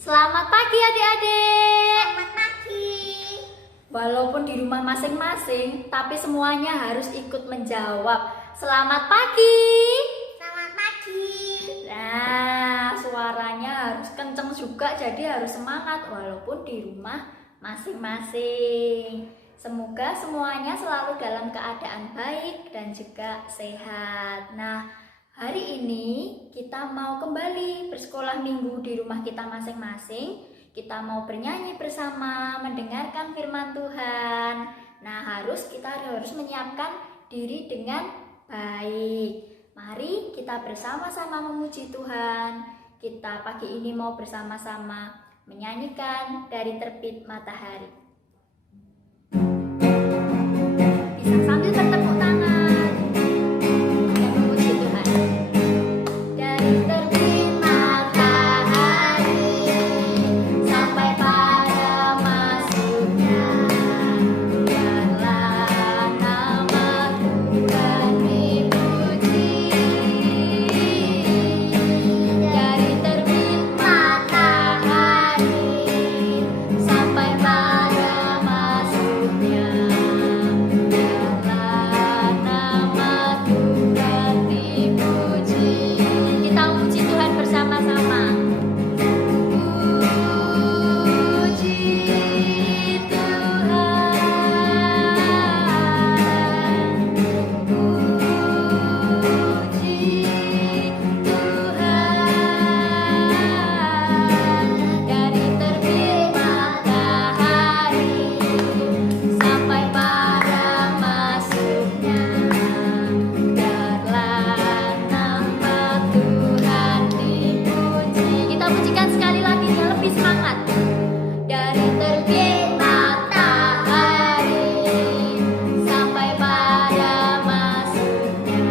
Selamat pagi adik-adik. Selamat pagi. Walaupun di rumah masing-masing, tapi semuanya harus ikut menjawab. Selamat pagi. Selamat pagi. Nah, suaranya harus kenceng juga, jadi harus semangat walaupun di rumah masing-masing. Semoga semuanya selalu dalam keadaan baik dan juga sehat. Nah, hari ini kita mau kembali bersekolah minggu di rumah kita masing-masing. Kita mau bernyanyi bersama, mendengarkan firman Tuhan. Nah, kita harus menyiapkan diri dengan baik. Mari kita bersama-sama memuji Tuhan. Kita pagi ini mau bersama-sama menyanyikan Dari Terbit Matahari. Bisa sambil bertepuk tangan dan memuji Tuhan. Dari terbit matahari sampai pada masuknya, biarlah nama Tuhan dipuji. Dari terbit matahari sampai pada masuknya, biarlah nama Tuhan dipuji. Kita memuji Tuhan bersama-sama. Puji Tuhan, puji Tuhan. Dari terbit matahari sampai pada masuknya, biarlah nama Tuhan dipuji. Kita pujikan sekali lagi ya, lebih semangat. Dari terbit matahari sampai pada masuknya,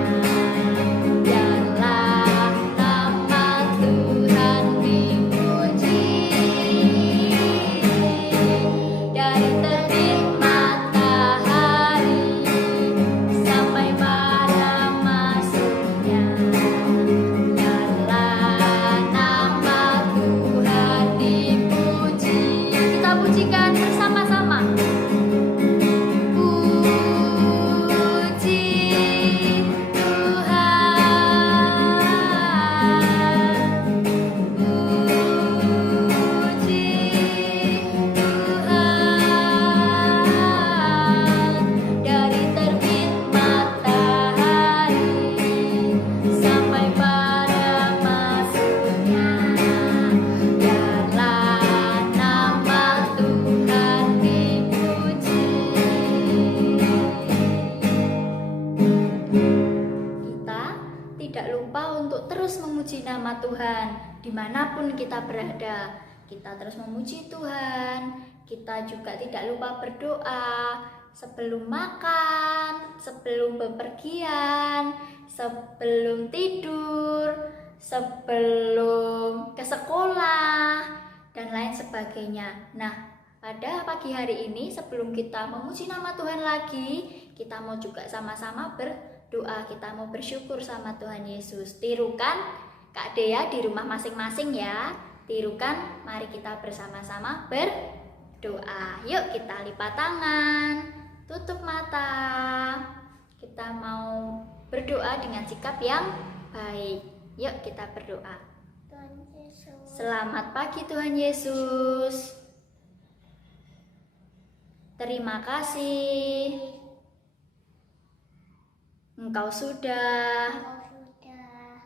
biarlah nama Tuhan dipuji. Dari terbit matahari sampai pada masuknya, biarlah nama Tuhan dipuji. Kita pujikan bersama-sama. Puji Tuhan, puji Tuhan. Dari terbit matahari sampai pada masuknya, biarlah nama Tuhan dipuji. Kita tidak lupa untuk terus memuji nama Tuhan dimanapun kita berada. Kita terus memuji Tuhan. Kita juga tidak lupa berdoa sebelum makan, sebelum bepergian, sebelum tidur, sebelum ke sekolah, dan lain sebagainya. Nah, pada pagi hari ini sebelum kita memuji nama Tuhan lagi, kita mau juga sama-sama berdoa. Kita mau bersyukur sama Tuhan Yesus. Tirukan Kak Dea di rumah masing-masing ya. Tirukan, mari kita bersama-sama berdoa. Yuk kita lipat tangan, tutup mata. Kita mau berdoa dengan sikap yang baik. Yuk kita berdoa. Tuhan Yesus. Selamat pagi Tuhan Yesus. Terima kasih Engkau sudah Engkau sudah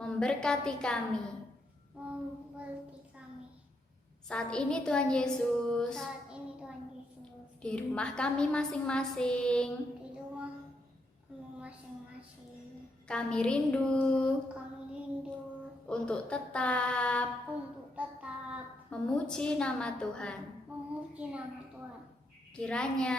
memberkati kami. memberkati kami. Saat ini Tuhan Yesus, Saat ini Tuhan Yesus, di rumah kami masing-masing, di rumah kami masing-masing, kami rindu kami rindu untuk tetap untuk tetap memuji nama Tuhan. memuji nama Tuhan. Kiranya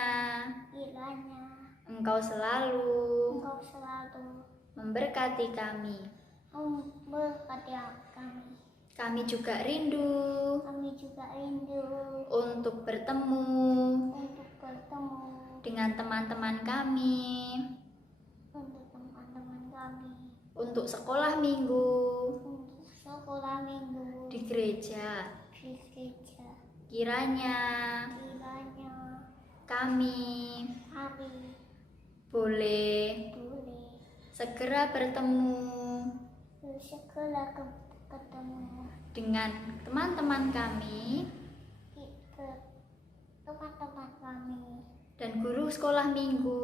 Kiranya Engkau selalu Engkau selalu memberkati kami. memberkati kami. Kami juga rindu Kami juga rindu untuk bertemu untuk bertemu dengan teman-teman kami, untuk teman-teman kami, untuk sekolah minggu, untuk sekolah minggu di gereja. di gereja. Kiranya Kiranya kami kami boleh boleh segera bertemu segera ketemu dengan teman-teman kami ke teman-teman kami dan guru sekolah minggu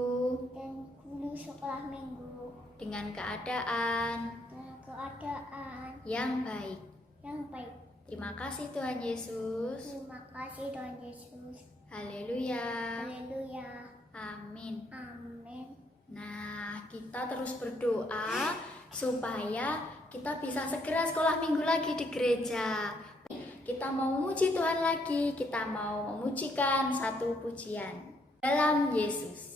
dan guru sekolah minggu dengan keadaan dengan keadaan yang baik. yang baik. Terima kasih Tuhan Yesus. Terima kasih Tuhan Yesus. Haleluya. Haleluya. Amin. Amin. Nah, kita terus berdoa supaya kita bisa segera sekolah minggu lagi di gereja. Kita mau memuji Tuhan lagi, kita mau memujikan satu pujian dalam Yesus.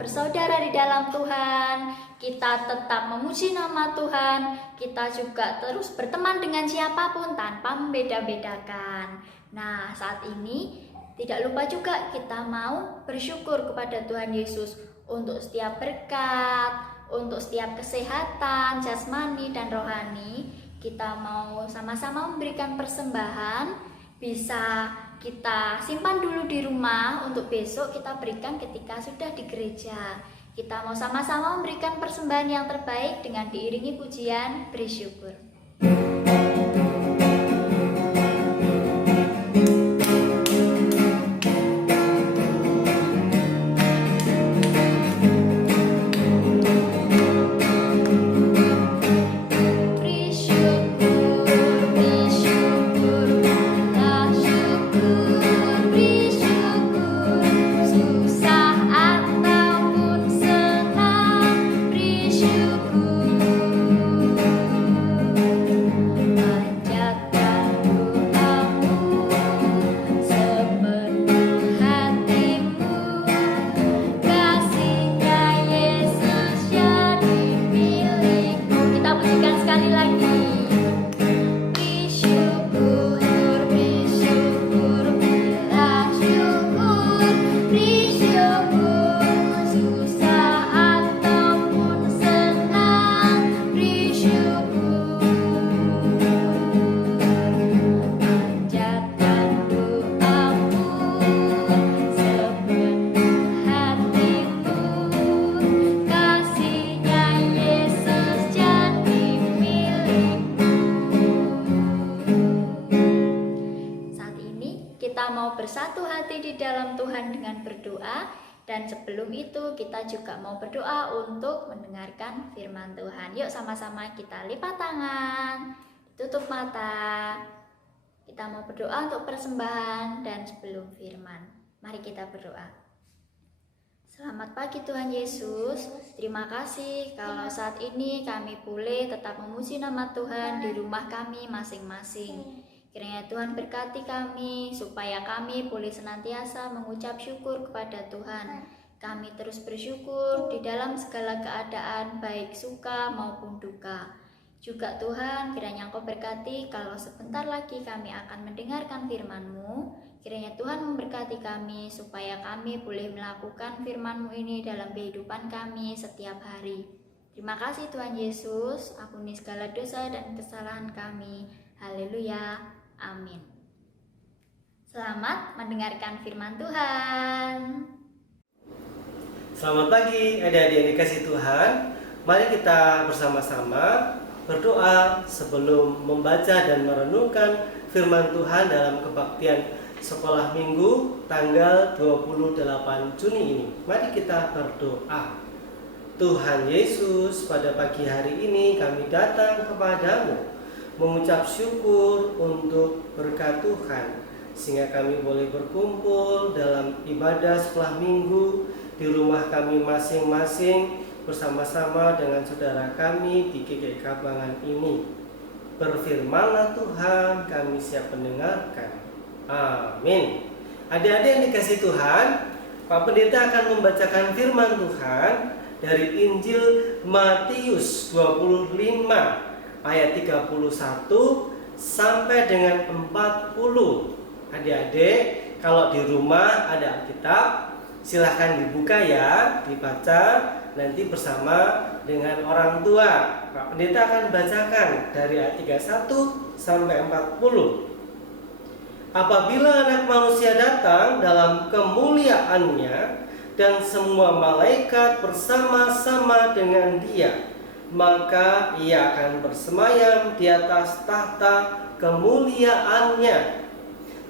Bersaudara di dalam Tuhan, kita tetap memuji nama Tuhan, kita juga terus berteman dengan siapapun tanpa membeda-bedakan. Nah, saat ini tidak lupa juga kita mau bersyukur kepada Tuhan Yesus untuk setiap berkat, untuk setiap kesehatan jasmani dan rohani. Kita mau sama-sama memberikan persembahan, bisa kita simpan dulu di rumah untuk besok kita berikan ketika sudah di gereja. Kita mau sama-sama memberikan persembahan yang terbaik dengan diiringi pujian bersyukur. Bersatu hati di dalam Tuhan dengan berdoa, dan sebelum itu kita juga mau berdoa untuk mendengarkan firman Tuhan. Yuk sama-sama kita lipat tangan, tutup mata. Kita mau berdoa untuk persembahan dan sebelum firman. Mari kita berdoa. Selamat pagi Tuhan Yesus. Terima kasih kalau saat ini kami boleh tetap memuji nama Tuhan di rumah kami masing-masing. Kiranya Tuhan berkati kami supaya kami boleh senantiasa mengucap syukur kepada Tuhan. Kami terus bersyukur di dalam segala keadaan baik suka maupun duka. Juga Tuhan, kiranya Engkau berkati kalau sebentar lagi kami akan mendengarkan firman-Mu. Kiranya Tuhan memberkati kami supaya kami boleh melakukan firman-Mu ini dalam kehidupan kami setiap hari. Terima kasih Tuhan Yesus, ampuni segala dosa dan kesalahan kami. Haleluya. Amin. Selamat mendengarkan firman Tuhan. Selamat pagi adik-adik yang dikasihi Tuhan. Mari kita bersama-sama berdoa sebelum membaca dan merenungkan firman Tuhan dalam kebaktian sekolah minggu tanggal 28 Juni ini. Mari kita berdoa. Tuhan Yesus, pada pagi hari ini kami datang kepadamu mengucap syukur untuk berkat Tuhan, sehingga kami boleh berkumpul dalam ibadah sekolah minggu di rumah kami masing-masing bersama-sama dengan saudara kami di GKI Kabangan ini. Berfirmanlah Tuhan, kami siap mendengarkan. Amin. Adik-adik yang dikasihi Tuhan, Pak Pendeta akan membacakan firman Tuhan dari Injil Matius 25 ayat 31 sampai dengan 40. Adik-adik, kalau di rumah ada Alkitab, silahkan dibuka ya, dibaca nanti bersama dengan orang tua. Pak Pendeta akan bacakan dari ayat 31 sampai 40. Apabila Anak Manusia datang dalam kemuliaannya dan semua malaikat bersama-sama dengan Dia, maka Ia akan bersemayam di atas tahta kemuliaannya.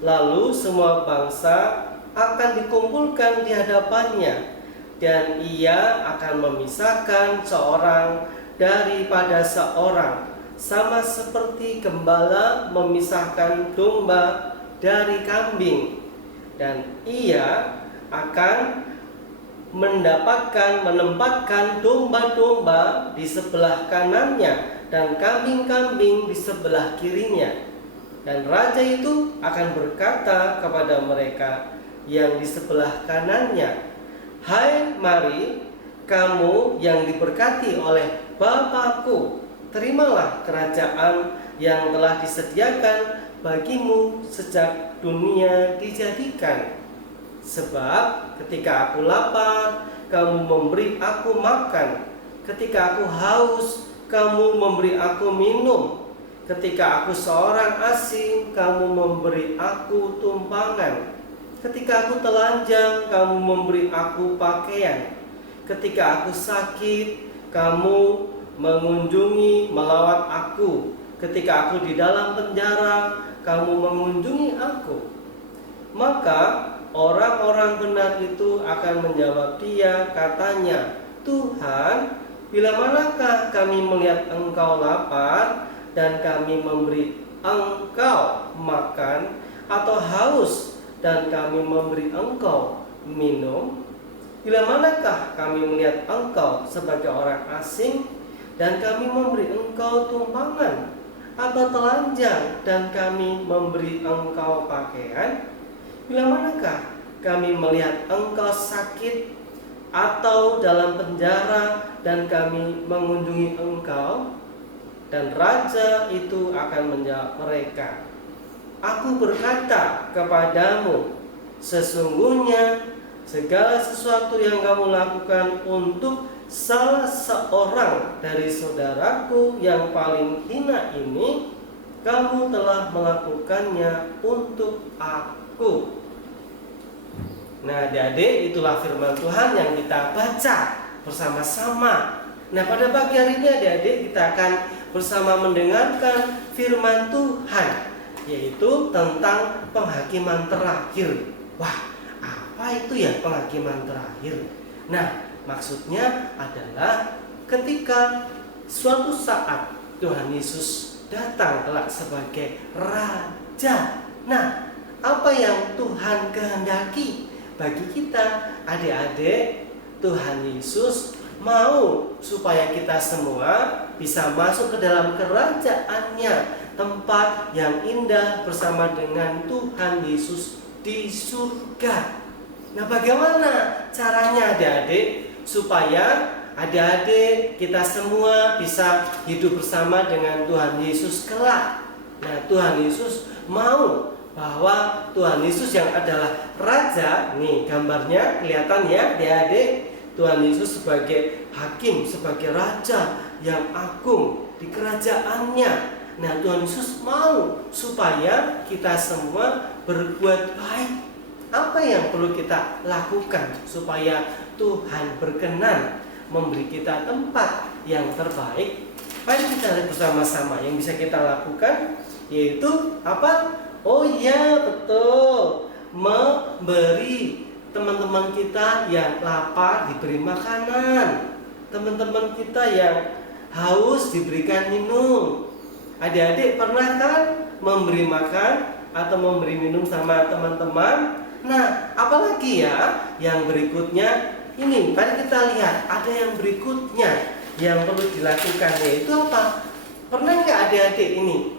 Lalu semua bangsa akan dikumpulkan di hadapannya, dan Ia akan memisahkan seorang daripada seorang, sama seperti gembala memisahkan domba dari kambing. Dan Ia akan menempatkan domba-domba di sebelah kanannya dan kambing-kambing di sebelah kirinya. Dan raja itu akan berkata kepada mereka yang di sebelah kanannya, "Hai, mari kamu yang diberkati oleh Bapakku, terimalah kerajaan yang telah disediakan bagimu sejak dunia dijadikan. Sebab ketika aku lapar, kamu memberi aku makan. Ketika aku haus, kamu memberi aku minum. Ketika aku seorang asing, kamu memberi aku tumpangan. Ketika aku telanjang, kamu memberi aku pakaian. Ketika aku sakit, kamu mengunjungi melawat aku. Ketika aku di dalam penjara, kamu mengunjungi aku." Maka orang-orang benar itu akan menjawab Dia, katanya, "Tuhan, bila manakah kami melihat Engkau lapar dan kami memberi Engkau makan, atau haus dan kami memberi Engkau minum? Bila manakah kami melihat Engkau sebagai orang asing dan kami memberi Engkau tumpangan, atau telanjang dan kami memberi Engkau pakaian? Bila manakah kami melihat Engkau sakit atau dalam penjara dan kami mengunjungi Engkau?" Dan raja itu akan menjawab mereka, "Aku berkata kepadamu, sesungguhnya segala sesuatu yang kamu lakukan untuk salah seorang dari saudaraku yang paling hina ini, kamu telah melakukannya untuk aku." Nah, adik-adik, itulah firman Tuhan yang kita baca bersama-sama. Nah, pada pagi hari ini adik-adik kita akan bersama mendengarkan firman Tuhan, yaitu tentang penghakiman terakhir. Wah, apa itu ya penghakiman terakhir? Nah, maksudnya adalah ketika suatu saat Tuhan Yesus datang kelak sebagai Raja. Nah, apa yang Tuhan kehendaki bagi kita adik-adik? Tuhan Yesus mau supaya kita semua bisa masuk ke dalam kerajaannya, tempat yang indah bersama dengan Tuhan Yesus di surga. Nah, bagaimana caranya adik-adik supaya adik-adik kita semua bisa hidup bersama dengan Tuhan Yesus kelak? Nah, Tuhan Yesus mau bahwa Tuhan Yesus yang adalah Raja, nih gambarnya kelihatan ya adik-adik, Tuhan Yesus sebagai hakim, sebagai Raja yang agung di kerajaannya. Nah, Tuhan Yesus mau supaya kita semua berbuat baik. Apa yang perlu kita lakukan supaya Tuhan berkenan memberi kita tempat yang terbaik? Mari kita lihat bersama-sama yang bisa kita lakukan, yaitu apa? Oh iya, betul, memberi teman-teman kita yang lapar diberi makanan, teman-teman kita yang haus diberikan minum. Adik-adik pernah kan memberi makan atau memberi minum sama teman-teman? Nah, apalagi ya yang berikutnya ini, mari kita lihat ada yang berikutnya yang perlu dilakukan, yaitu apa? Pernah nggak adik-adik ini?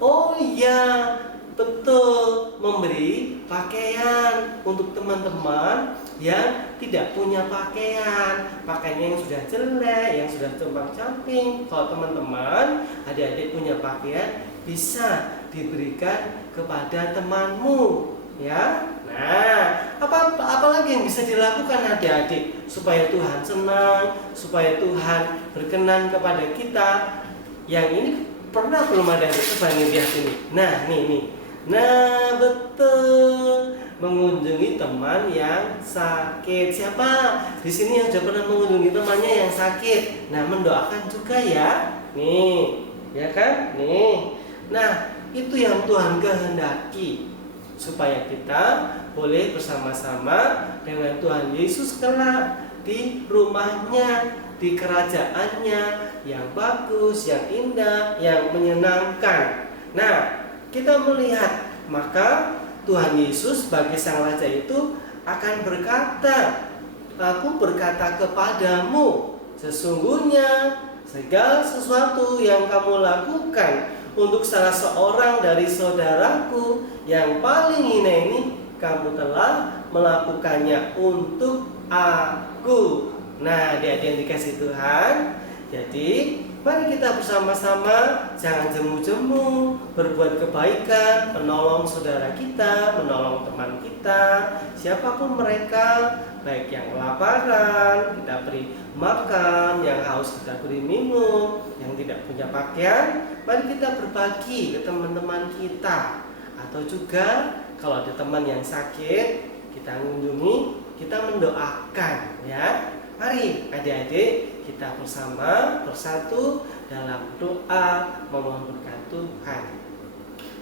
Oh iya, betul, memberi pakaian untuk teman-teman yang tidak punya pakaian, pakaiannya yang sudah jelek, yang sudah compang-camping. Kalau teman-teman, adik-adik punya pakaian, bisa diberikan kepada temanmu, ya. Nah, apa lagi yang bisa dilakukan adik-adik supaya Tuhan senang, supaya Tuhan berkenan kepada kita? Yang ini pernah belum ada adik? Coba nih lihat ini. Nah, nih. Nah, betul, mengunjungi teman yang sakit. Siapa di sini yang sudah pernah mengunjungi temannya yang sakit? Nah, mendoakan juga ya. Nih, ya kan? Nih. Nah, itu yang Tuhan kehendaki, supaya kita boleh bersama-sama dengan Tuhan Yesus kelak di rumahnya, di kerajaannya yang bagus, yang indah, yang menyenangkan. Nah, kita melihat, maka Tuhan Yesus sebagai Sang Raja itu akan berkata, "Aku berkata kepadamu, sesungguhnya segala sesuatu yang kamu lakukan untuk salah seorang dari saudaraku yang paling hina ini, kamu telah melakukannya untuk aku." Nah, adik-adik yang dikasih Tuhan, jadi mari kita bersama-sama jangan jemu-jemu, berbuat kebaikan, menolong saudara kita, menolong teman kita, siapapun mereka, baik yang kelaparan, kita beri makan, yang haus kita beri minum, yang tidak punya pakaian, mari kita berbagi ke teman-teman kita. Atau juga kalau ada teman yang sakit, kita mengunjungi, kita mendoakan, ya. Mari adik-adik kita bersama bersatu dalam doa memohon berkat Tuhan.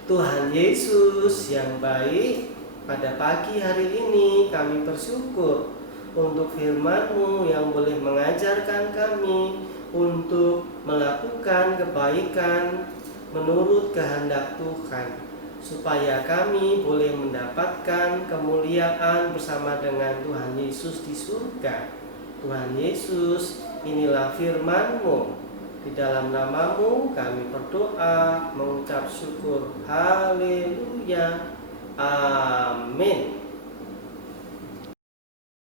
Tuhan Yesus yang baik, pada pagi hari ini kami bersyukur untuk firman-Mu yang boleh mengajarkan kami untuk melakukan kebaikan menurut kehendak Tuhan, supaya kami boleh mendapatkan kemuliaan bersama dengan Tuhan Yesus di surga. Tuhan Yesus, inilah firman-Mu. Di dalam nama-Mu kami berdoa, mengucap syukur. Haleluya. Amin.